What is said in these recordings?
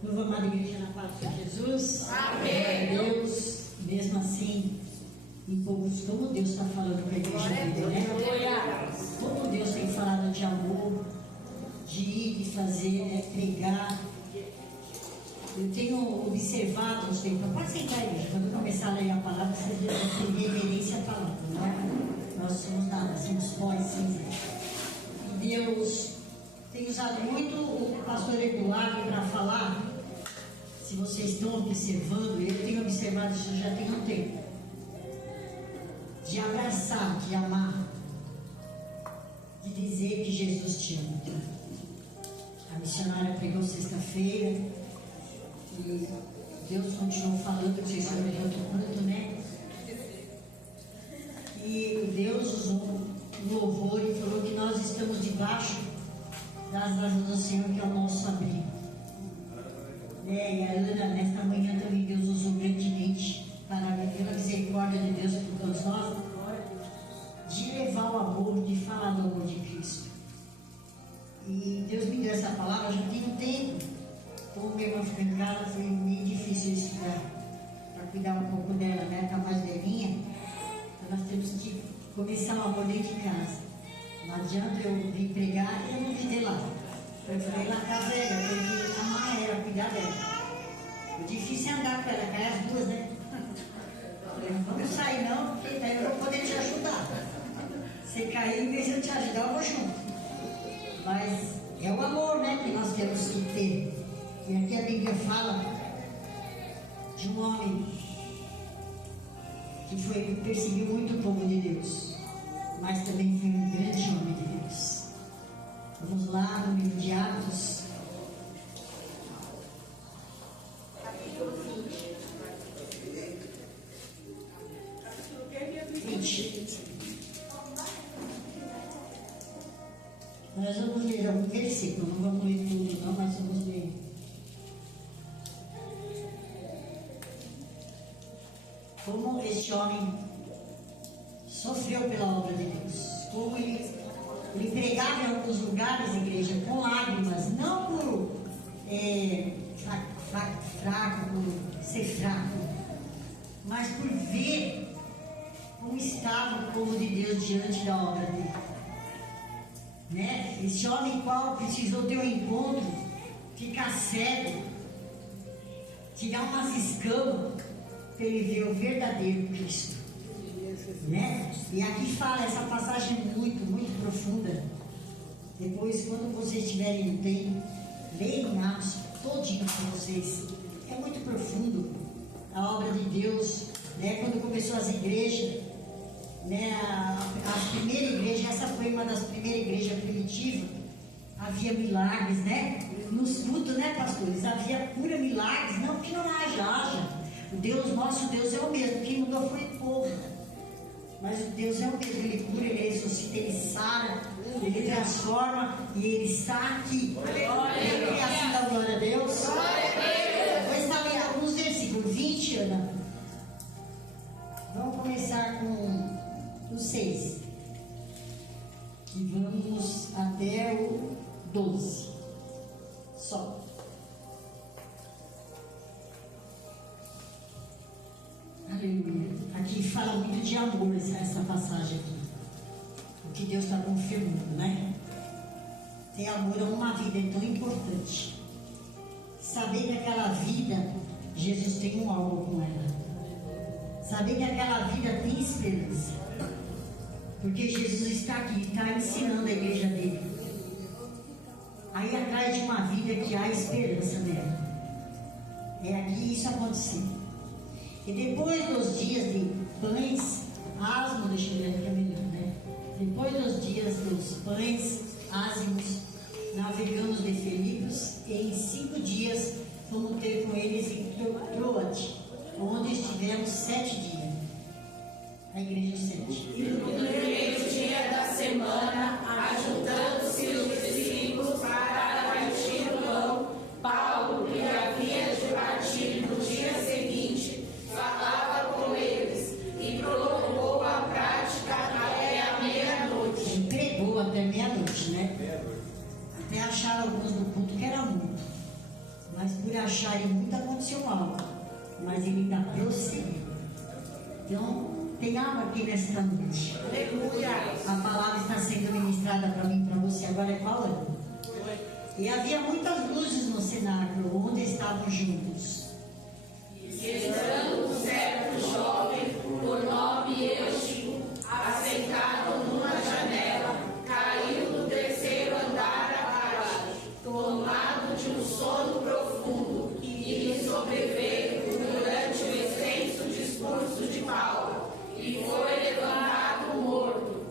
Meu amado igreja, na paz de Jesus. Amém. Deus, mesmo assim, em poucos, como Deus está falando para a igreja dele, né? Como Deus tem falado de amor, de ir e fazer, pregar. Eu tenho observado os tempos. Pode sentar, igreja, quando eu começar a ler a palavra, vocês devem ter reverência à palavra, não é? Nós somos nada, somos pó e cinza. E Deus tem usado muito o pastor Eduardo para falar. Se vocês estão observando, eu tenho observado isso já tem um tempo, de abraçar, de amar, de dizer que Jesus te ama. A missionária pregou sexta-feira e Deus continuou falando, vocês sabem de outro canto, né? E Deus usou o louvor e falou que nós estamos debaixo das asas do Senhor, que é o nosso abrigo. E a Ana, nesta manhã também Deus usou grandemente para pela misericórdia de Deus por todos nós, de levar o amor, de falar do amor de Cristo. E Deus me deu essa palavra já tem um tempo. Como minha irmã fica em casa, foi meio difícil isso para cuidar um pouco dela, né? Está mais velhinha. Então nós temos que começar o amor dentro de casa. Não adianta eu vir pregar e eu não viver lá. Eu falei, ela está velha, eu tenho que amar ela, cuidar dela. O difícil é andar com ela, cai as duas, né? Eu falei, não vamos sair não, porque daí eu vou poder te ajudar. Se cair, em vez de eu te ajudar, eu vou junto. Mas é o amor, né, que nós temos que ter. E aqui a Bíblia fala de um homem que perseguiu muito o povo de Deus, mas também foi um grande homem de Deus. Vamos lá no livro de Atos, capítulo 20. Nós vamos ler algum versículo, não vamos ler tudo não, mas vamos ler. Como este homem sofreu pela obra de Deus, como ele pregava em alguns lugares, igreja, com lágrimas, não por fraco, por ser fraco, mas por ver como estava o povo de Deus diante da obra dele. Né? Esse homem qual precisou ter um encontro, ficar cego, tirar umas escamas para ele ver o verdadeiro Cristo, né? E aqui fala, essa passagem é muito, muito profunda. Depois, quando vocês tiverem um tempo, leiam Atos todinho para vocês. É muito profundo a obra de Deus, né? Quando começou as igrejas, né? A primeira igreja, essa foi uma das primeiras igrejas primitivas. Havia milagres, né? Nos cultos, né, pastores? Havia cura, milagres, não que não haja. O Deus, nosso Deus é o mesmo, quem mudou foi o povo. Mas o Deus é o mesmo, ele cura, ele ressuscita, ele sara, ele transforma e ele está aqui. É assim da glória a Deus. Vou estar lendo alguns versículos, 20, Ana. Vamos começar com o 6 e vamos até o 12. Só. Aleluia. Aqui fala muito de amor essa passagem aqui. O que Deus está confirmando, né? Ter amor a uma vida é tão importante. Saber que aquela vida, Jesus tem um algo com ela. Saber que aquela vida tem esperança. Porque Jesus está aqui, está ensinando a igreja dele. Aí atrás de uma vida que há esperança nela. É aqui isso aconteceu. E depois dos dias de pães asmos, deixa eu ver aqui melhor, né? Depois dos dias dos pães ázimos, navegamos de Filipos e em 5 dias fomos ter com eles em Troade, onde estivemos 7 dias. A igreja 7. E no primeiro dia da semana, ajuntando-se os discípulos para partir o pão, Paulo, que havia de partir no dia seguinte, falava com eles e prolongou a prática até a meia-noite. Ele pregou até meia-noite, né? Até acharam alguns no culto que era muito. mas por acharem muito aconteceu mal, mas ele ainda prosseguiu. Então, tem algo aqui nesta noite. Aleluia. A palavra está sendo ministrada para mim, para você. Agora é qual ano? E havia muitas luzes no cenáculo onde estavam juntos. Estando um certo jovem, por nome Eutico, assentado numa janela, caiu do terceiro andar abaixo, tomado de um sono profundo, que lhe sobreveio durante o extenso discurso de Paulo, e foi levantado morto.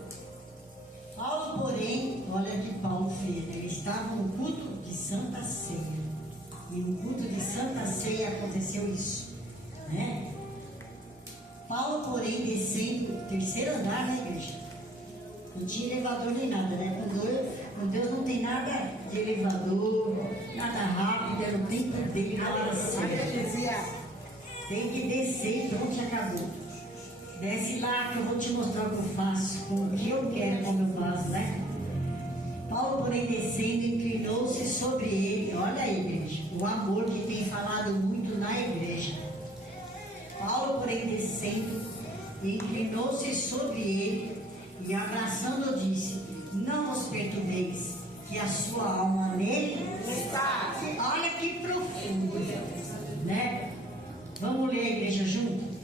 Paulo, porém, olha o que Paulo fez. Ele estava no culto de Santa Ceia. E no culto de Santa Ceia aconteceu isso, né? Paulo, porém, descendo o terceiro andar na igreja. Não tinha elevador nem nada, né? Com Deus não tem nada de elevador, nada rápido, era o tempo dele na hora certa. Tem que descer e pronto, acabou. Desce lá que eu vou te mostrar o que eu faço, com o que eu quero, como eu faço, né? Paulo, porém, descendo, inclinou-se sobre ele. Olha aí, igreja, o amor que tem falado muito na igreja. Paulo, porém, descendo, inclinou-se sobre ele e, abraçando, disse: não os perturbeis, que a sua alma nele está. Olha que profundo, né? Vamos ler a igreja junto?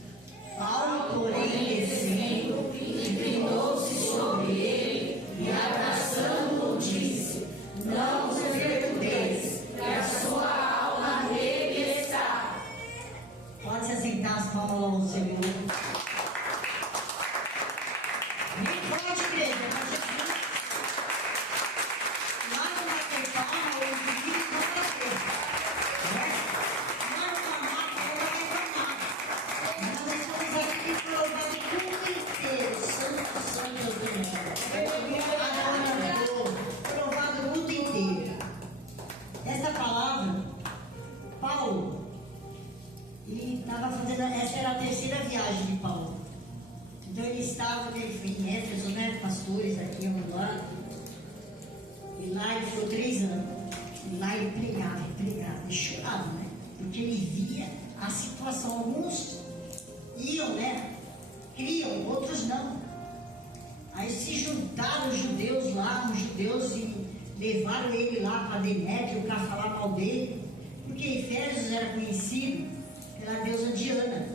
Paulo, porém, descendo, inclinou-se sobre ele e, abraçando-o, disse: não os perturbeis, que a sua alma nele está. Pode se assentar, as palmas ao Senhor. Nem pode, igreja, mas Jesus. Lá não vai ter palma, ou divino, não vai ter. Lá não vai ter palma, não vai ter palma. Nós estamos aqui provando o mundo inteiro, santo do céu. Adorador, provado o mundo inteiro. Essa palavra, Paulo, ele estava fazendo, essa era a terceira viagem de Paulo. Então ele estava em Éfeso, né, pastores aqui ao meu lado. E lá ele ficou 3 anos. E lá ele pregava e chorava, né? Porque ele via a situação. Alguns iam, né? Criam, outros não. Aí se juntaram os judeus lá, e levaram ele lá para Demétrio para falar mal dele. Porque Efésios era conhecido pela deusa Diana.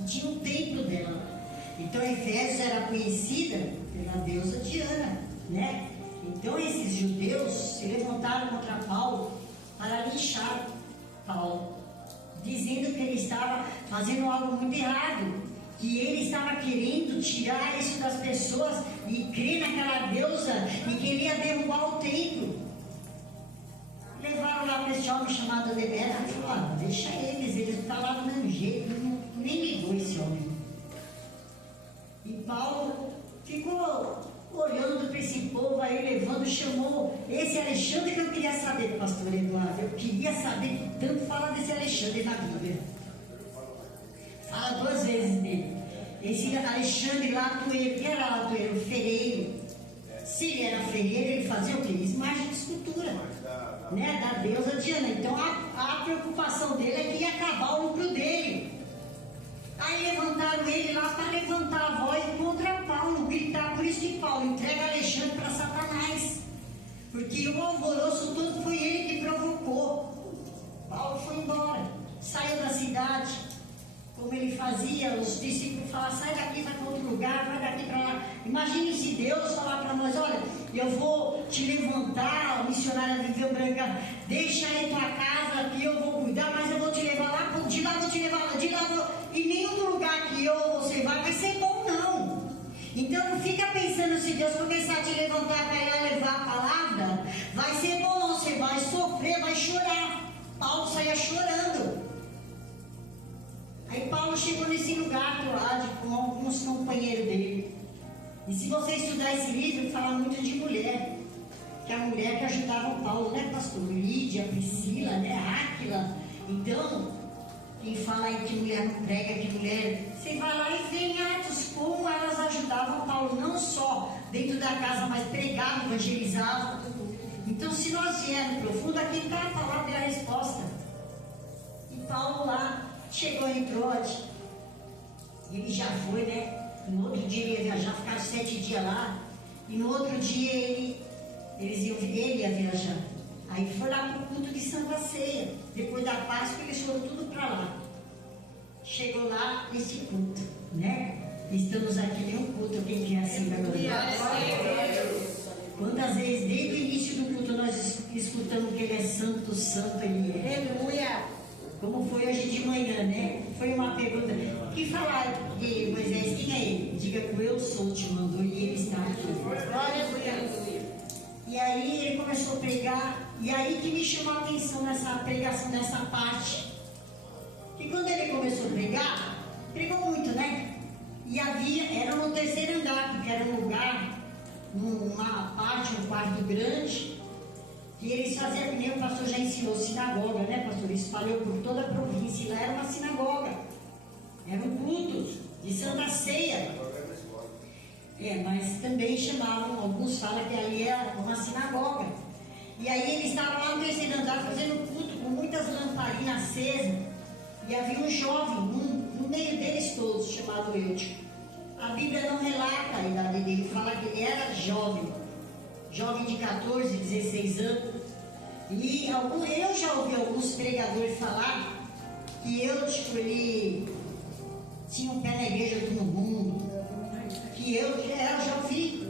E tinha um templo dela. Então Efésios era conhecida pela deusa Diana, né? Então esses judeus se levantaram contra Paulo para linchar Paulo, dizendo que ele estava fazendo algo muito errado, que ele estava querendo tirar isso das pessoas e crer naquela deusa e que ele ia derrubar o templo. Levaram lá para esse homem chamado Demétrio e falaram: deixa eles estão lá do mesmo jeito, nem ligou esse homem. E Paulo ficou olhando para esse povo, aí levando, chamou esse Alexandre que eu queria saber, pastor Eduardo. Eu queria saber que tanto fala desse Alexandre na Bíblia. Fala 2 vezes dele. Esse Alexandre Latoeiro, que era Latoeiro? Ferreiro. Se ele era ferreiro, ele fazia o quê? Imagem de escultura, né? Da deusa Diana. Então a preocupação dele é que ia acabar o lucro dele. Aí levantaram ele lá para levantar a voz contra Paulo, gritar. Por isso que Paulo entrega Alexandre para Satanás, porque o alvoroço todo foi ele que provocou. Paulo foi embora, saiu da cidade, como ele fazia. Os discípulos falavam: sai daqui, vai para outro lugar, vai daqui para lá. Imagine se Deus falar para nós: olha, eu vou te levantar, missionária Viveu Branca, deixa aí tua casa que eu vou cuidar, mas eu vou te levar lá, de lá vou te levar lá, de lá vou... E nenhum lugar que eu ou você vai ser bom, não. Então não fica pensando, se Deus começar a te levantar para ir levar a palavra, vai ser bom, você vai sofrer, vai chorar. Paulo saía chorando. Aí Paulo chegou nesse lugar lá com alguns companheiros dele. E se você estudar esse livro, fala muito de mulher, que a mulher que ajudava o Paulo, né, pastor? Lídia, Priscila, né, Áquila. Então, quem fala aí que mulher não prega, que mulher... Você vai lá e vê em Atos como elas ajudavam Paulo, não só dentro da casa, mas pregavam, evangelizavam. Então, se nós viermos profundo, aqui está a palavra e a resposta. Paulo lá chegou em Troade. Ele já foi, né? No outro dia ele ia viajar, ficar 7 dias lá. E no outro dia ele ia viajar. Aí foi lá para o culto de Santa Ceia. Depois da Páscoa eles foram tudo para lá. Chegou lá esse culto, né? Estamos aqui em um culto, quem quer assim agora? Quantas vezes desde o início do culto nós escutamos que ele é santo, santo ele é. Aleluia. Como foi hoje de manhã, né? Foi uma pergunta. Que falaram de Moisés, quem é ele? Diga que eu sou, te mandou e ele está aqui. Glória a Deus. E aí ele começou a pregar, e aí que me chamou a atenção nessa pregação, nessa parte. Que quando ele começou a pregar, pregou muito, né? E era no terceiro andar, porque era um lugar, uma parte, um quarto grande, que eles faziam, que nem o pastor já ensinou, sinagoga, né, pastor? Espalhou por toda a província, e lá era uma sinagoga. Era um culto de Santa Ceia. Mas também chamavam, alguns falam que ali era uma sinagoga. E aí eles estavam lá no terceiro andar fazendo culto com muitas lamparinas acesas. E havia um jovem, no meio deles todos, chamado Eutico. A Bíblia não relata a idade dele, fala que ele era jovem de 14, 16 anos. E eu já ouvi alguns pregadores falar que Eutico, ele tinha um pé na igreja de todo mundo. Que eu já ouvi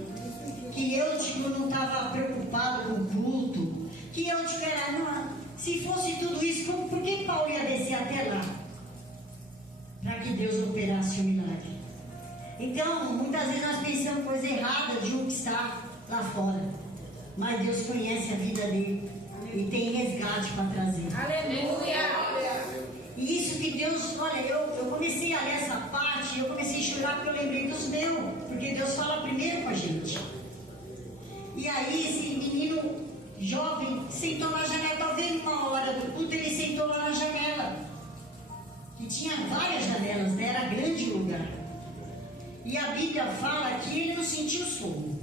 que Eutico não estava preocupado com o culto, que Eutico era, não, se fosse tudo isso, por que Paulo ia descer até lá? Para que Deus operasse o milagre. Então, muitas vezes nós pensamos coisa errada de um que está lá fora, mas Deus conhece a vida dele e tem resgate para trazer. Aleluia! E isso que Deus, olha, eu comecei a ler essa parte, eu comecei a chorar porque eu lembrei dos meus, porque Deus fala primeiro com a gente. E aí esse menino jovem sentou na janela, talvez uma hora do culto ele sentou lá na janela, que tinha várias janelas, né? Era grande o lugar. E a Bíblia fala que ele não sentiu sono,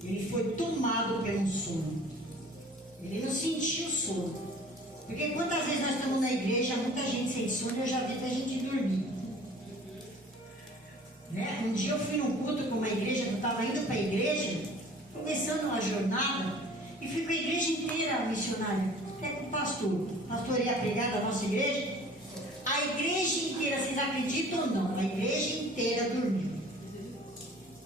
ele foi tomado pelo sono, ele não sentiu sono. Porque quantas vezes nós estamos na igreja, muita gente sem sono, eu já vi até gente dormir. Né? Um dia eu fui num culto com uma igreja, que eu estava indo para a igreja, começando uma jornada, e fui com a igreja inteira missionária, até com o pastor. O pastor ia pregar da nossa igreja, a igreja inteira, vocês acreditam ou não? A igreja inteira dormiu.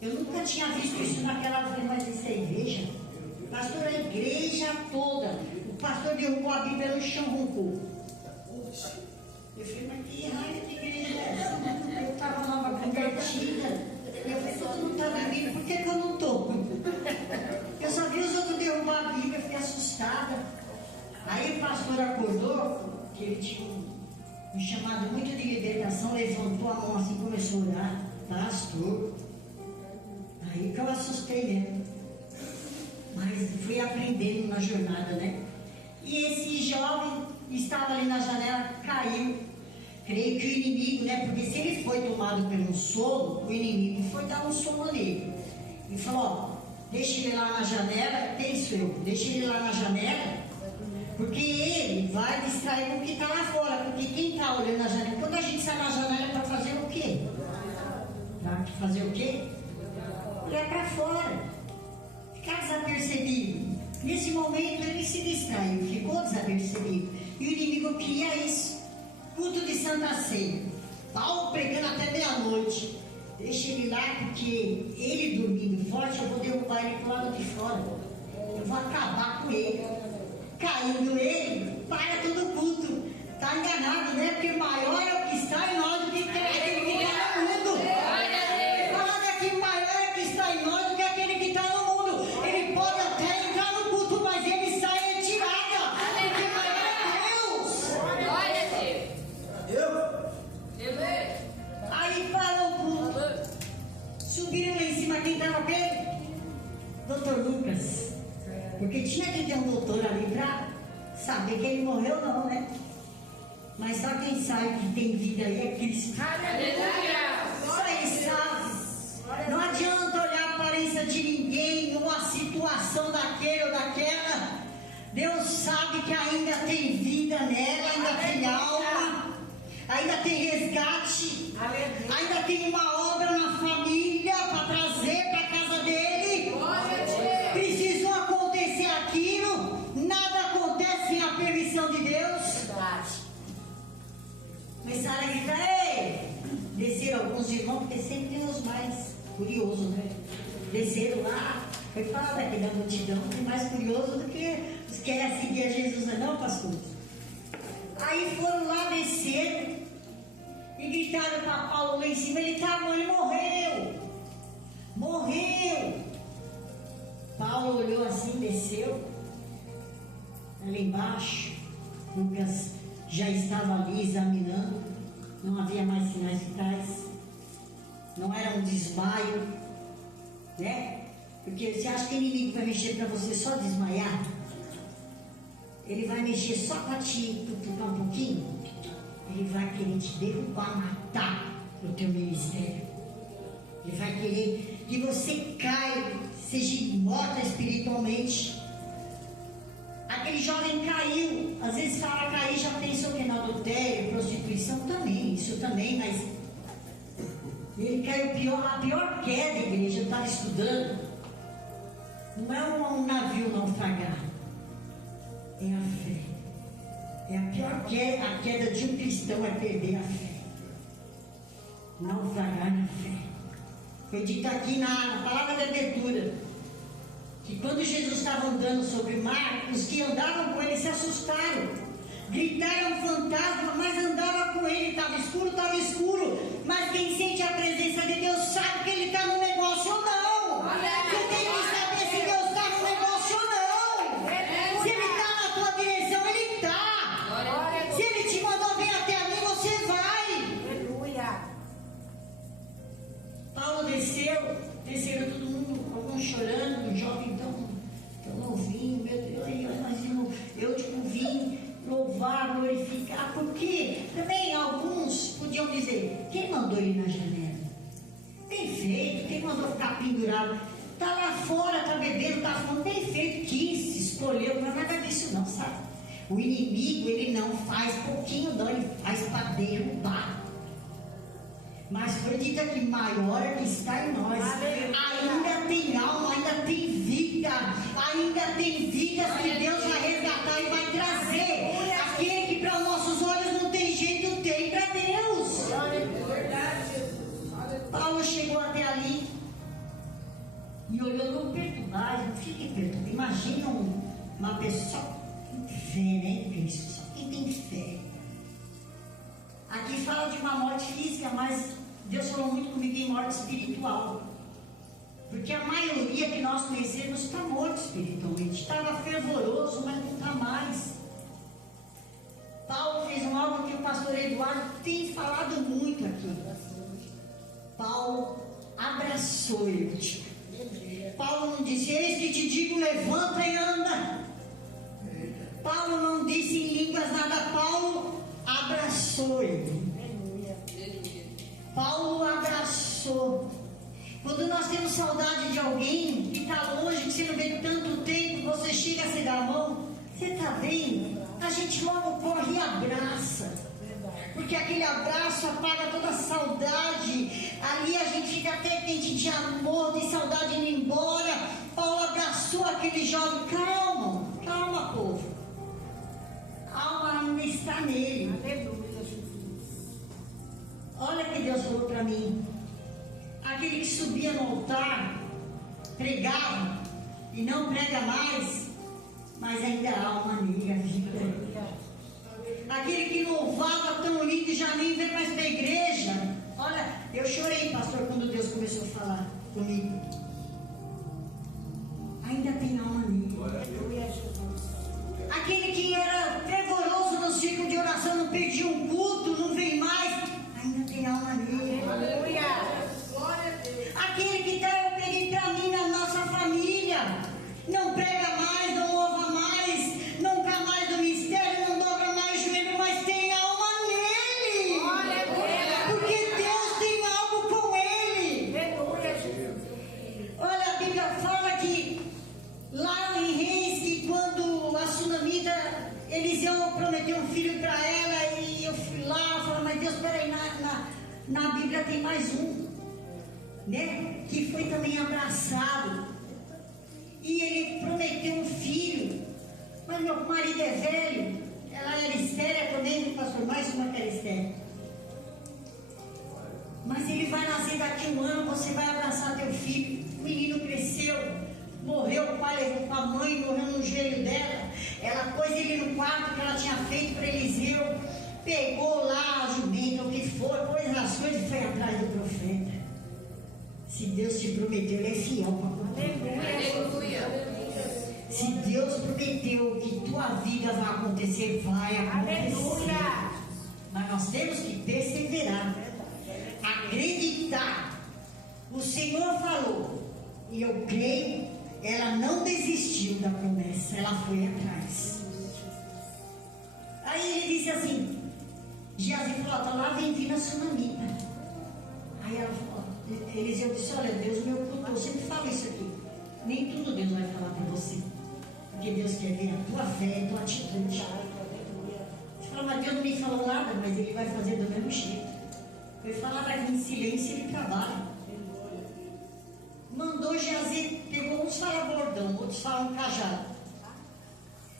Eu nunca tinha visto isso naquela vez, mas isso é igreja. Pastor, a igreja toda. O pastor derrubou a Bíblia no chão, roncou. Eu falei, mas que raio de igreja é essa? Eu estava nova convertida. Eu falei, tu não está dormindo, por que eu não estou? Eu só vi os outros derrubar a Bíblia, fiquei assustada. Aí o pastor acordou, que ele tinha um chamado muito de libertação, levantou a mão assim, começou a orar. Pastor. Aí que eu assustei mesmo. Mas fui aprendendo na jornada, né? E esse jovem estava ali na janela, caiu. Creio que o inimigo, né? Porque se ele foi tomado pelo sono, o inimigo foi dar um sono nele. E falou, ó, deixa ele lá na janela, penso eu, deixa ele lá na janela, porque ele vai distrair com o que está lá fora. Porque quem está olhando na janela, quando a gente sai na janela é para fazer o quê? Para fazer o quê? Olhar para fora. Ficar desapercebido. Nesse momento ele se distraiu, ficou desapercebido. E o inimigo queria isso. Culto de Santa Ceia. Paulo pregando até meia-noite. Deixa ele lá, porque ele dormindo forte, eu vou derrubar ele pro lado de fora. Eu vou acabar com ele. Caindo ele, para todo o culto. Está enganado, né? Porque maior é o que está em nós do que aquele que está no mundo. Fala que maior é o que está em nós do que aquele que está no mundo. Ele pode até entrar no culto, mas ele sai em tirada. Porque maior é Deus. Glória a Deus. Aí parou o culto. Subiram lá em cima, quem estava bem? Doutor Lucas. Porque tinha que ter um doutor ali para saber que ele morreu não, né? Mas só quem sabe que tem vida aí é Cristo. Aleluia. Só ele sabe. Não adianta olhar a aparência de ninguém, uma situação daquele ou daquela. Deus sabe que ainda tem vida nela, ainda tem alma. ainda tem resgate, ainda tem uma obra na família para trazer para a casa dele. Precisou acontecer aquilo, nada acontece sem a permissão de Deus. Começaram a gritar, ei! Desceram alguns irmãos, porque sempre tem os mais curiosos, né? Desceram lá, foi falar daquela multidão, tem mais curioso do que os que querem seguir a Jesus, não, pastor? Aí foram lá descer e gritaram para Paulo lá em cima, ele morreu! Morreu! Paulo olhou assim, desceu, ali embaixo, Lucas já estava ali examinando, não havia mais sinais vitais, não era um desmaio, né? Porque você acha que o inimigo vai mexer para você só desmaiar? Ele vai mexer só para te tutucar um pouquinho? Ele vai querer te derrubar, matar no teu ministério. Ele vai querer que você caia, seja morta espiritualmente. Aquele jovem caiu, às vezes fala cair, já pensou que é no adultério, prostituição também, isso também, mas ele caiu a pior queda, igreja, eu estava estudando, não é um navio naufragar, é a fé. É a pior queda, a queda de um cristão é perder a fé, naufragar na fé. Foi dito aqui na palavra da abertura, que quando Jesus estava andando sobre o mar, os que andavam com ele se assustaram, gritaram fantasma, mas andavam com ele, estava escuro, mas quem sente a presença de Deus sabe que ele está no negócio ou não. Você tem que saber se Deus está no negócio ou não. Se ele está na tua direção, ele está. Se ele te mandou vir até a mim, você vai. Aleluia. Paulo desceram todo mundo, alguns chorando, um jovem tão novinho, meu Deus, imagino eu vim louvar, glorificar, porque também alguns podiam dizer, quem mandou ele na janela? Bem feito, quem mandou ficar pendurado? Está lá fora, está bebendo, está falando, bem feito, quis, escolheu, não é nada disso não, sabe? O inimigo, ele não faz pouquinho não, ele faz para derrubar. Mas foi dito que maior é que está em nós. Ainda tem alma, ainda tem vida. Ainda tem vidas que Deus vai resgatar e vai trazer. Aquele que para os nossos olhos não tem jeito, tem para Deus. Paulo chegou até ali e olhou, não perturbar, não fique perturbado. Imagina uma pessoa que tem fé, né, Cristo? Só quem tem fé. Aqui fala de uma morte física, mas Deus falou muito comigo em morte espiritual. Porque a maioria que nós conhecemos está morto espiritualmente. Estava fervoroso, mas não está mais. Paulo fez algo que o pastor Eduardo tem falado muito aqui. Paulo abraçou ele. Paulo não disse, eis que te digo, levanta e anda. Paulo não disse em línguas nada, Paulo abraçou ele. Paulo abraçou. Quando nós temos saudade de alguém que está longe, que você não vê tanto tempo, você chega a se dar a mão, você está bem? A gente logo corre e abraça. Porque aquele abraço apaga toda a saudade. Ali a gente fica até quente de amor, de saudade indo embora. Paulo abraçou aquele jovem. Calma, calma, povo. A alma ainda está nele. Aleluia. Olha que Deus falou para mim. Aquele que subia no altar, pregava e não prega mais, mas ainda há alma nele, a vida. Aquele que louvava tão lindo e já nem vem mais para a igreja. Olha, eu chorei, pastor, quando Deus começou a falar comigo. Ainda tem alma nele. Aquele que era fervoroso no ciclo de oração, não perdia um culto, não vem mais, ainda tem alma nele. Aquele que eu peguei para mim na nossa família, não prega mais, não louva mais, nunca mais do mistério, não dobra mais joelho, mas tem alma nele. Porque Deus tem algo com ele. Olha, a Bíblia fala que lá em Reis, que quando a sunamita, Eliseu prometeu um filho para ela, e eu fui lá, falei, mas Deus Na Bíblia tem mais um, né? Que foi também abraçado. E ele prometeu um filho. Mas meu marido é velho. Ela era estéril também, pastor, mais uma que era estéril. Mas ele vai nascer daqui a um ano, você vai abraçar teu filho. O menino cresceu, morreu, o pai levou com a mãe, morreu no joelho dela. Ela pôs ele no quarto que ela tinha feito para Eliseu, pegou lá a jumenta, o que for, pôs as coisas e foi atrás do profeta. Se Deus te prometeu, ele é fiel para cumprir. Aleluia. Se Deus prometeu que tua vida vai acontecer, vai acontecer. Aleluia. Mas nós temos que perseverar, acreditar. O Senhor falou, e eu creio, ela não desistiu da promessa, ela foi atrás. Aí ele disse assim, Geazi falou, tá lá, vem vir na Sunamita. Aí ela falou, Eliseu disse, olha, Deus me ocultou, eu sempre falo isso aqui. Nem tudo Deus vai falar para você. Porque Deus quer ver a tua fé, a tua atitude. Você fala, mas Deus não me falou nada, mas Ele vai fazer do mesmo jeito. Ele fala aqui em silêncio, Ele trabalha. Mandou Geazi, pegou uns falam bordão, outros falam cajado.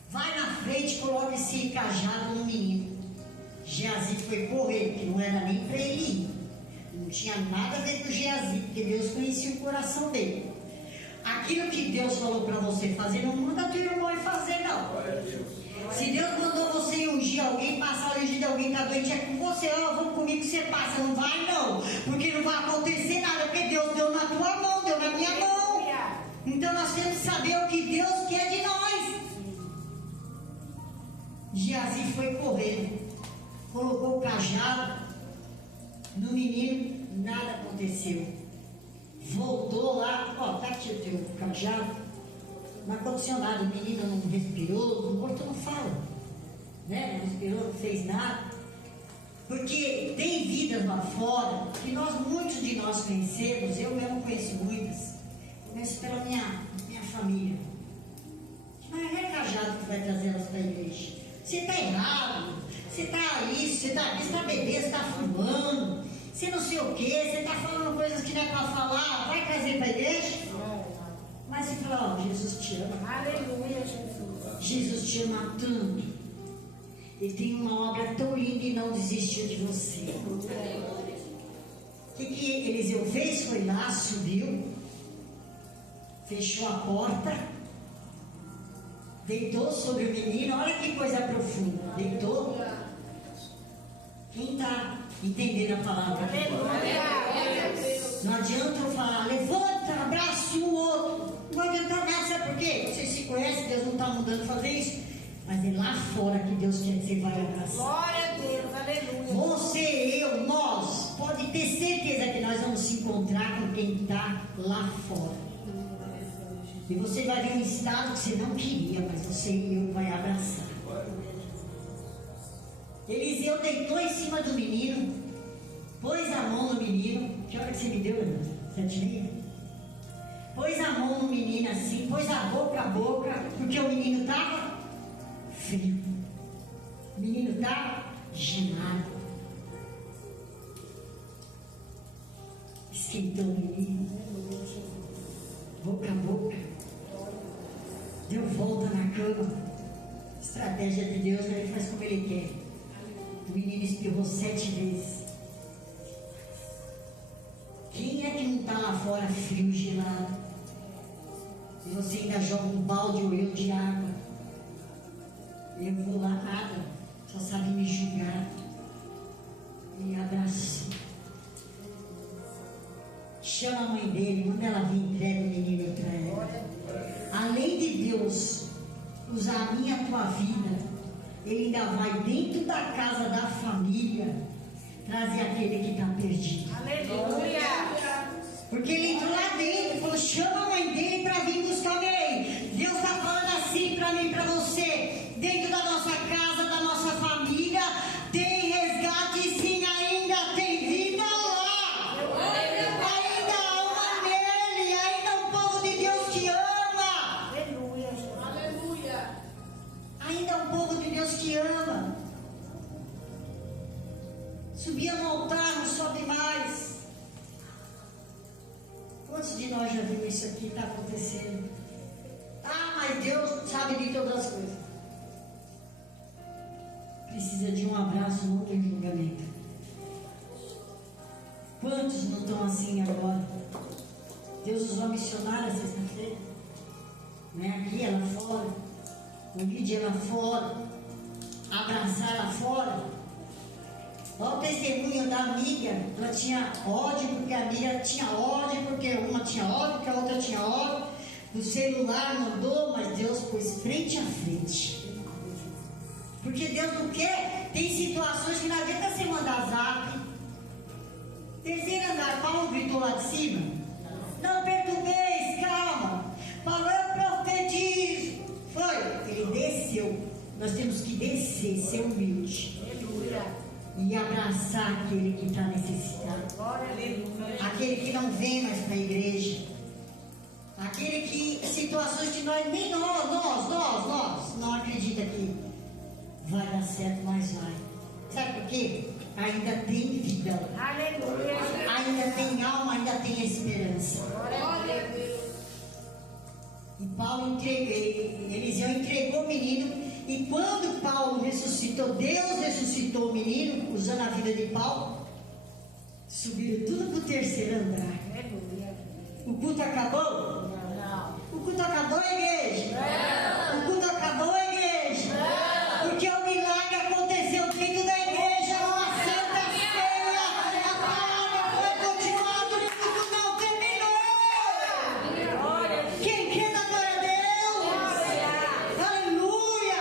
Vai na frente, coloca esse cajado no menino. Geazi foi correr, que não era nem para ele ir. Não tinha nada a ver com Geazi, porque Deus conhecia o coração dele. Aquilo que Deus falou para você fazer, não manda teu irmão ir fazer, não. Se Deus mandou você ungir alguém, passar o ungir de alguém que está doente, é com você, ó, vamos comigo que você passa. Não vai, não. Porque não vai acontecer nada, porque Deus deu na tua mão, deu na minha mão. Então nós temos que saber o que Deus quer de nós. Geazi foi correndo, colocou o cajado no menino, nada aconteceu. Voltou lá, ó, tá aqui o teu cajado. Não aconteceu nada, o menino não respirou, o morto não fala, né? Não respirou, não fez nada. Porque tem vidas lá fora que muitos de nós conhecemos, eu mesmo conheço muitas, conheço pela minha família. Mas não é cajado que vai trazer elas para a igreja. Você está errado, você está isso, você está bebendo, você está fumando, você não sei o que, você está falando coisas que não é para falar, vai trazer para a igreja? Mas você fala, ó, Jesus te ama. Aleluia, Jesus. Jesus te ama tanto. Ele tem uma obra tão linda e não desistiu de você. O que Eliseu fez? Foi lá, subiu, fechou a porta, deitou sobre o menino. Olha que coisa profunda. Deitou. Quem está entendendo a palavra? Não adianta eu falar, levanta, abraça um outro. Não vai adiantar nada, sabe por quê? Vocês se conhecem, Deus não está mandando fazer isso. Mas é lá fora que Deus quer que você vai abraçar. Glória a Deus, aleluia. Você, eu, nós, pode ter certeza que nós vamos se encontrar com quem está lá fora. E você vai ver um estado que você não queria, mas você e eu vai abraçar. Eliseu deitou em cima do menino, pôs a mão no menino. Que hora que você me deu, Ana? 7h30? Pôs a mão no menino assim, pôs a boca, porque o menino estava frio. O menino estava gelado. Esquentou o menino. Boca a boca. Deu volta na cama. Estratégia de Deus, ele faz como ele quer. O menino espirrou 7 vezes. Quem é que não está lá fora frio, gelado? E você ainda joga um balde ou eu de água. Eu vou lá nada, só sabe me julgar. E abraço. Chama a mãe dele, manda ela vir, entrega o menino para ela. Além de Deus usar a minha e a tua vida, Ele ainda vai dentro da casa da família trazer aquele que está perdido. Aleluia. Porque ele entrou lá dentro e falou, chama a mãe dele para vir buscar o rei. Deus está falando assim para mim e para você. Dentro da nossa casa, da nossa família, tem resgate sim, ainda tem vida lá. Ainda há uma nele, ainda um povo de Deus que ama. Aleluia. Aleluia. Ainda um povo de Deus que ama. Subia no altar, na sua sobe mais. Quantos de nós já viu isso aqui, está acontecendo? Ah, mas Deus sabe de todas as coisas. Precisa de um abraço, não de um julgamento. Quantos não estão assim agora? Deus usou a missionária sexta-feira, né? Aqui, ela fora, o Lídia ela fora, abraçar ela fora. Olha o testemunho da amiga, ela tinha ódio porque a amiga tinha ódio, porque uma tinha ódio, porque a outra tinha ódio. O celular mandou, mas Deus pôs frente a frente. Porque Deus não quer, tem situações que não adianta você mandar zap. Terceiro andar, Paulo gritou lá de cima. Não perturbeis, calma. Falou, eu profetizo. Foi, ele desceu. Nós temos que descer, ser humilde. E abraçar aquele que está necessitado. Aquele que não vem mais para a igreja. Aquele que, situações que nós, nem nós não acredita que vai dar certo, mas vai. Sabe por quê? Ainda tem vida. Aleluia. Ainda tem alma, ainda tem esperança. E Paulo Eliseu entregou o menino. E quando Paulo ressuscitou, Deus ressuscitou o menino, usando a vida de Paulo, subiram tudo para o terceiro andar. O culto acabou? Não. O culto acabou, igreja? Não. O culto acabou, igreja? Não. Porque o milagre aconteceu dentro da igreja, numa santa ceia. A palavra foi continuada, o culto não terminou. Quem quer dar glória a Deus? Aleluia.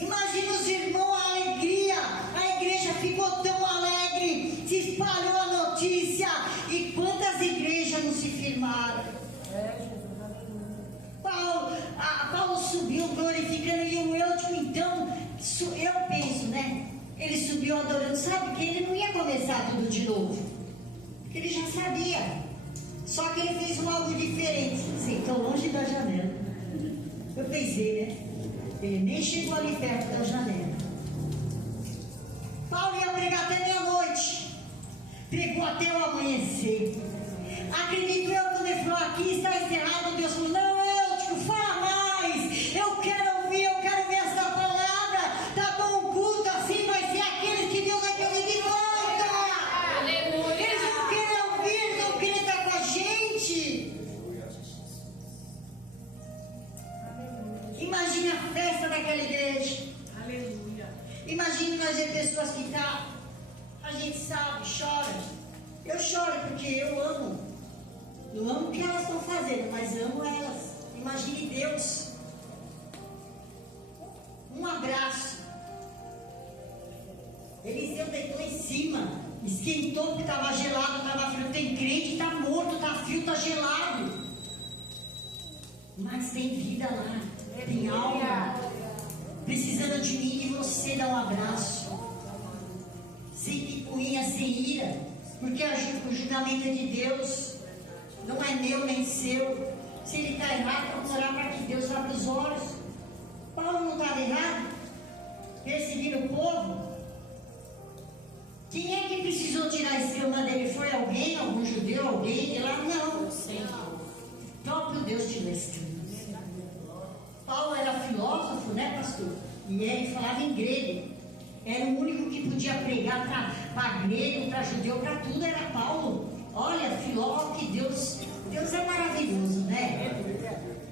Imagina os irmãos, a alegria. A igreja ficou tão alegre, se espalhou a notícia. E quantas igrejas não se firmaram? Paulo subiu glorificando, e o Eutico, então, eu penso, né? Ele subiu adorando, sabe que ele não ia começar tudo de novo, porque ele já sabia. Só que ele fez algo diferente. Sentou longe da janela. Eu pensei, né? Ele nem chegou ali perto da janela. Paulo ia pregar até meia-noite. Pregou até o amanhecer. Acredito eu, quando ele falou, aqui está encerrado, Deus falou, não, Eutico, fala mais. Eu quero ouvir essa palavra. Tá bom, o culto assim vai ser aqueles que Deus vai trazer de volta. Aleluia. Eles não querem ouvir, eles não querem estar com a gente. Imagine a festa daquela igreja. Aleluia. Imagine nós ver pessoas que estão, a gente sabe, chora. Eu choro porque eu amo. Não amo o que elas estão fazendo, mas amo elas. Imagine Deus. Um abraço. Eliseu deitou em cima. Esquentou porque estava gelado, estava frio. Tem crente que está morto, está frio, está gelado. Mas tem vida lá. Tem alma. Precisando de mim e você dar um abraço. Sem picuinha, sem ira. Porque o julgamento é de Deus. Não é meu nem seu. Se ele está errado, vamos orar para que Deus abra os olhos. Paulo não estava errado. Perseguir o povo. Quem é que precisou tirar a escama dele? Foi alguém, algum judeu, alguém de lá? Não. O próprio Deus tirou a escama. Paulo era filósofo, né, pastor? E ele falava em grego. Era o único que podia pregar para grego, para judeu, para tudo, era Paulo. Olha, filósofo, que Deus é maravilhoso, né?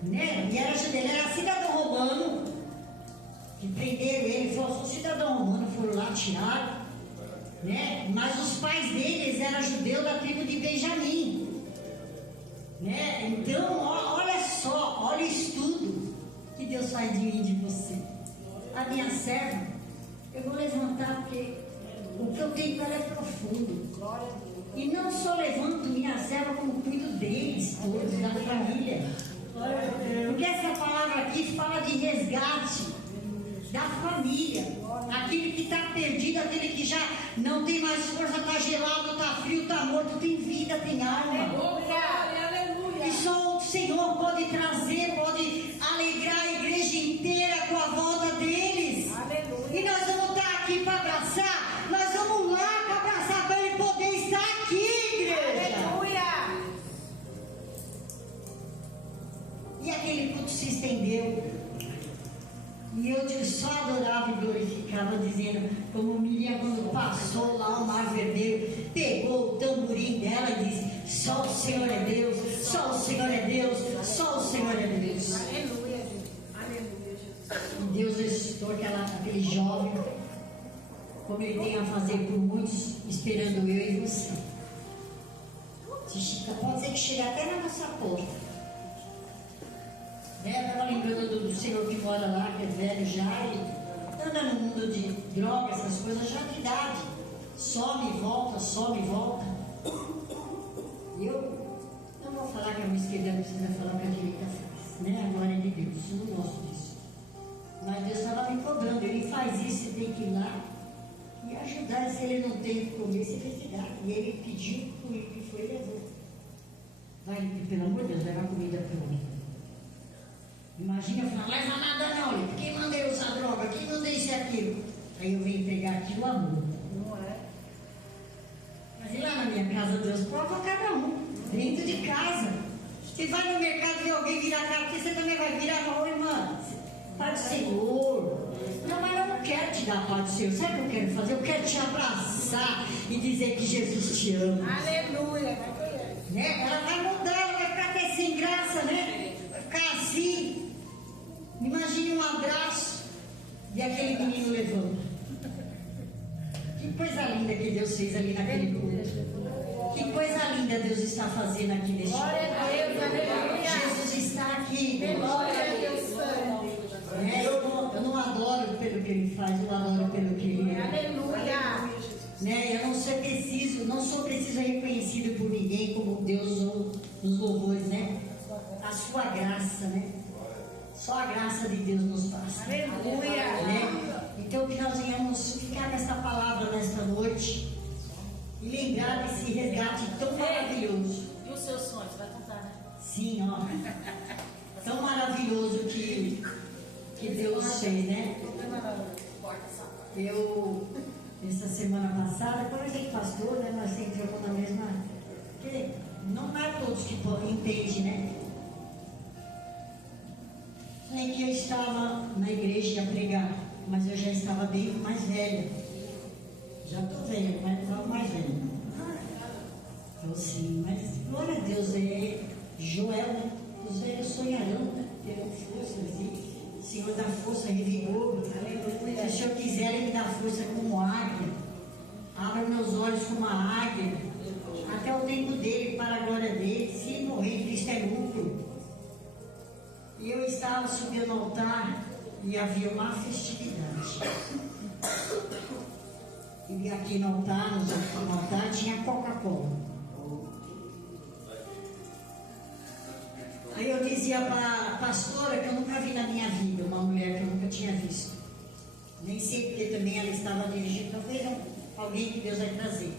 E era judeu, ele era cidadão romano. Que prenderam ele, falou, sou cidadão romano, foram lá, tiraram. Né? Mas os pais deles eram judeus da tribo de Benjamim. Né? Então, olha só, olha o estudo que Deus faz de mim e de você. A minha serva, eu vou levantar porque o que eu tenho para ela é profundo. E não só levanto minha serva, como cuido deles todos, da família. Porque essa palavra aqui fala de resgate da família. Aquele que está perdido, aquele que já não tem mais força, está gelado, está frio, está morto, tem vida, tem alma. E só o Senhor pode trazer, pode alegrar a igreja inteira com a volta deles. E nós vamos estar aqui para abraçar, nós vamos lá para louvava e glorificava, dizendo, como Miriam, quando passou lá o mar vermelho, pegou o tamborim dela e disse: só o Senhor é Deus, só o Senhor é Deus, só o Senhor é Deus. Aleluia, Jesus. Aleluia, Jesus. E Deus ressuscitou aquele jovem, como Ele tem a fazer por muitos, esperando eu e você. Pode ser que chegue até na nossa porta. Eu estava lembrando do senhor que mora lá, que é velho já, e anda no mundo de drogas, essas coisas, já de idade. Some e volta, some e volta. Eu não vou falar que a minha esquerda precisa falar o que a direita faz, né? A glória de Deus, eu não gosto disso. Mas Deus estava me cobrando, Ele faz isso, você tem que ir lá e ajudar. Se ele não tem o que comer, você vai te dar. E ele pediu, o que foi, levou. Vai, pelo amor de Deus, levar comida para o homem. Imagina eu falar, leva nada não, quem manda eu usar droga, quem manda isso e aquilo? Aí eu venho entregar aqui o amor. Não é? Mas e lá na minha casa, Deus prova cada um, dentro de casa. Você vai no mercado e alguém virar a cara, você também vai virar, não, irmã, Pai do Senhor. Não, mas eu não quero te dar a paz do Senhor. Sabe o que eu quero fazer? Eu quero te abraçar e dizer que Jesus te ama. Aleluia. Né? Ela vai mudar, ela vai ficar até sem graça, né? Vai ficar assim. Imagine um abraço e aquele menino levando. Que coisa linda que Deus fez ali naquele culto. Que coisa linda Deus está fazendo aqui neste lugar. Glória a Deus, aleluia. Jesus está aqui. Glória a Deus, eu não adoro pelo que Ele faz, eu adoro pelo que Ele é. Aleluia. Né? Eu não sou preciso reconhecido por ninguém como Deus ou nos louvores, né? A sua graça, né? Só a graça de Deus nos basta. Aleluia. Né? Então que nós venhamos ficar nessa palavra nesta noite e lembrar desse resgate tão maravilhoso. E os seus sonhos? Vai contar, né? Sim, ó. Tão maravilhoso que Deus fez, né? Eu, essa semana passada, quando a gente pastor, né, nós entramos na mesma. Porque não é todos que entendem, né? É que eu estava na igreja a pregar, mas eu já estava bem mais velha. Já estou velha, mas estava mais velha. Então, sim, mas glória a Deus, Joel, né? Os velhos sonharão, né? Terão forças e o Senhor dá força, revigor. Se o Senhor quiser, Ele me dá força como águia. Abra meus olhos como uma águia. Até o tempo dele, para a glória dele. Se morrer, Cristo é lucro. E eu estava subindo no altar e havia uma festividade. E aqui no altar, no altar tinha Coca-Cola. Aí eu dizia para a pastora que eu nunca vi na minha vida, uma mulher que eu nunca tinha visto. Nem sei porque também ela estava dirigindo, talvez alguém que Deus vai trazer.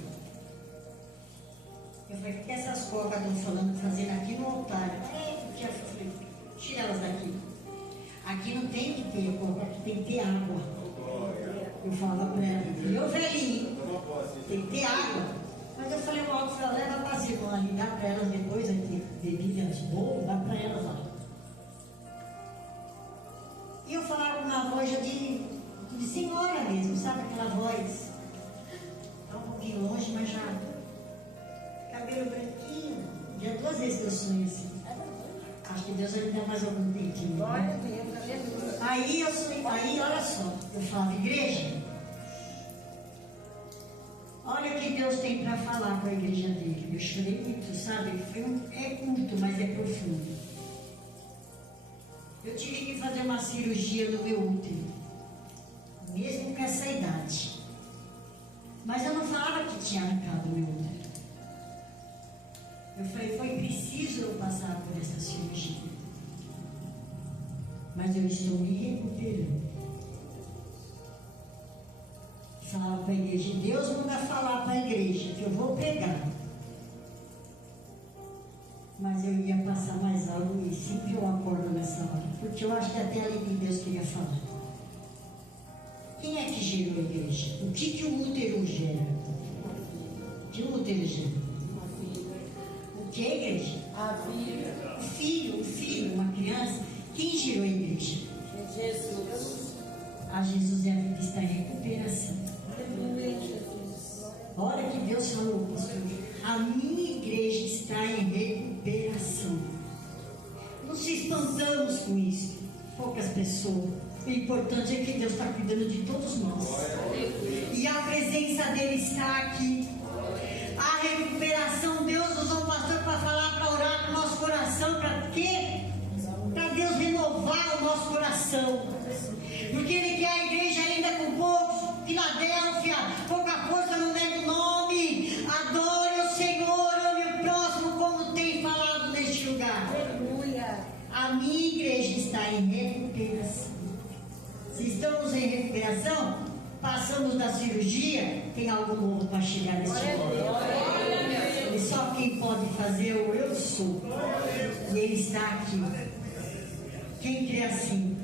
Eu falei, o que essas cocas estão falando, fazendo aqui no altar? Porque eu falei, tira elas daqui. Aqui não tem que ter coca, aqui tem que ter água. Eu falo para ela, meu velhinho, tem que ter água. Mas eu falei, o alto, leva para as irmãs ali, dá para elas depois, vai ter bebidas boas, dá para elas lá. E eu falava com uma voz já de senhora mesmo, sabe aquela voz? Está um pouquinho longe, mas já. Cabelo branquinho. Já 2 vezes que eu sonho assim. Acho que Deus vai me dar mais algum tempinho. Glória a Deus, aleluia. Aí, olha só, eu falava, igreja, olha o que Deus tem para falar com a igreja dele. Eu chorei muito, sabe? É curto, mas é profundo. Eu tive que fazer uma cirurgia no meu útero, mesmo com essa idade. Mas eu não falava que tinha arrancado o meu útero. Eu falei, foi preciso eu passar por essa cirurgia. Mas eu estou me recuperando. Falava para a igreja, Deus manda falar para a igreja que eu vou pregar. Mas eu ia passar mais algo e sempre eu acordo nessa hora. Porque eu acho que até ali que Deus queria falar. Quem é que gerou a igreja? O que o útero gera? O que o útero gera? O que é a igreja? A vida. O filho, uma criança. Quem gerou a igreja? Jesus. a Jesus e a vida está em recuperação. Olha que Deus falou, pastor. A minha igreja está em recuperação. Não se espantamos com isso. Poucas pessoas. O importante é que Deus está cuidando de todos nós. E a presença dele está aqui. A recuperação, Deus usou o pastor para falar, para orar para o nosso coração. Para quê? Para Deus renovar o nosso coração. Porque Ele quer a igreja ainda com poucos. Filadélfia, pouca força, não nega o nome. Adore o Senhor, ame o próximo, como tem falado neste lugar. Aleluia. A minha igreja está em recuperação. Se estamos em recuperação, passamos da cirurgia, tem algo novo para chegar nesse momento. E só quem pode fazer o eu sou. E Ele está aqui. Quem crê assim?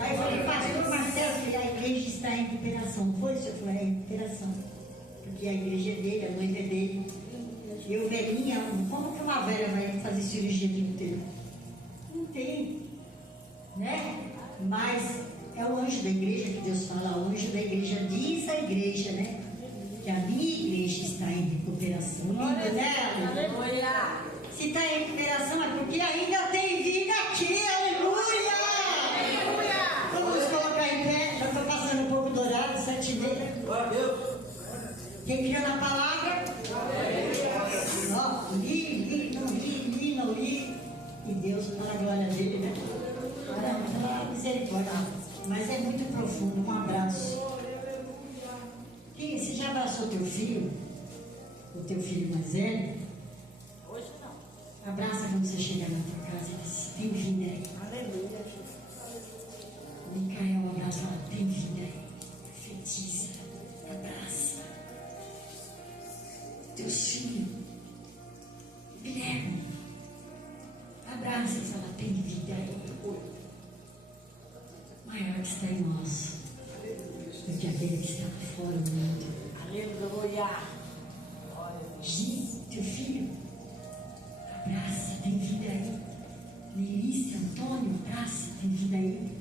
Aí eu falei, pastor Marcelo, que a igreja está em recuperação. Não foi isso? Eu falei, é em recuperação. Porque a igreja é dele, a noiva é dele. Eu, velhinha, como que uma velha vai fazer cirurgia de inteiro? Não tem. Né? Mas é o anjo da igreja que Deus fala. O anjo da igreja diz à igreja, né? Que a minha igreja está em recuperação. Linda, né? Aleluia. Se está em recuperação é porque ainda tem vida aqui. Aleluia! Vamos nos colocar em pé. Já estou passando um pouco do horário, 7h30. Quem criou na palavra? Ó, li, não li. E Deus, para a glória dele, né? Para a misericórdia. Mas é muito profundo. Um abraço. Você já abraçou teu filho? O teu filho mais velho? Hoje não. Abraça quando você chegar na tua casa e diz, tem vida aí. Aleluia. Micael abraça, tem vida aí. Feitiça, abraça. Teus filhos. Guilherme, abraça e fala, tem vida aí. Maior que está em nós. Porque aquele que está fora do mundo. Aleluia. Gi, teu filho, abraça, tem vida aí. Lerícia, Antônio, abraça, tem vida aí.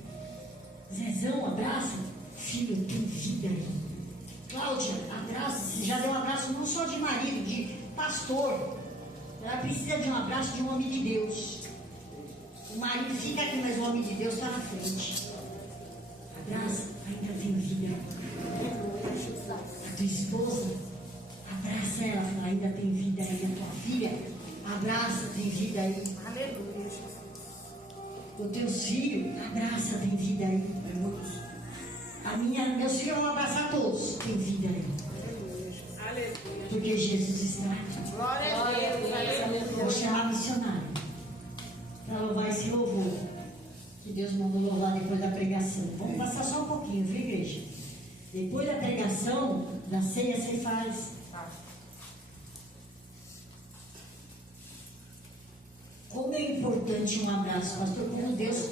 Zezão, abraça, filho, tem vida aí. Cláudia, abraça, você já deu um abraço não só de marido, de pastor. Ela precisa de um abraço de um homem de Deus. O marido fica aqui, mas o homem de Deus está na frente. Abraça, ainda tem vida. A tua esposa, abraça ela, fala, ainda tem vida aí. A tua filha, abraça, tem vida aí. Aleluia. Os teus filhos, abraça, tem vida aí. Meus filhos vão abraçar todos, tem vida aí. Aleluia. Porque Jesus está aqui. Glória a Deus. Vou chamar missionário para louvar esse louvor que Deus mandou louvar depois da pregação. Vamos passar só um pouquinho, viu, igreja? Depois da pregação, da ceia, você faz. Como é importante um abraço, pastor, como Deus,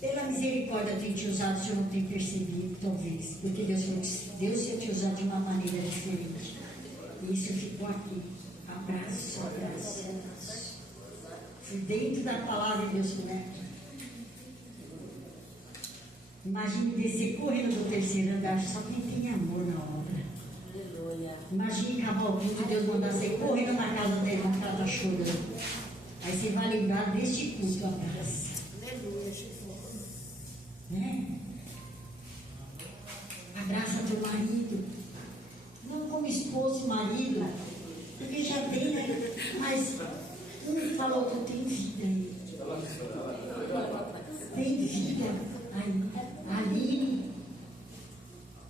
pela misericórdia, tem te usado, o senhor não tem percebido, talvez, porque Deus falou que Deus ia te usar de uma maneira diferente. E isso ficou aqui. Abraço, abraço, abraço. Fui dentro da palavra de Deus, né? Imagine descer correndo do terceiro andar, só quem tem amor na obra. Aleluia. Imagine cavalcando Deus mandar você correndo na casa dele, na casa chorando. Aí você vai lembrar deste culto, abraça. Aleluia, Jesus. Né? Abraça teu marido. Não como esposo e marido, porque já tem, né? Mas um falou que eu tenho vida aí. Tem vida aí. Aline,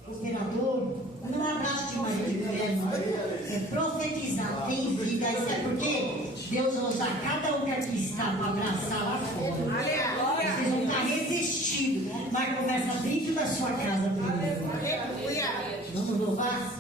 operador, não é abraço de marido de mulher, não. É profetizar, tem vida aí. Sabe por quê? Deus vai usar cada um que aqui está para abraçar lá fora. Aleluia. Vocês vão estar resistindo, mas começa dentro da sua casa primeiro. Aleluia. Vamos louvar?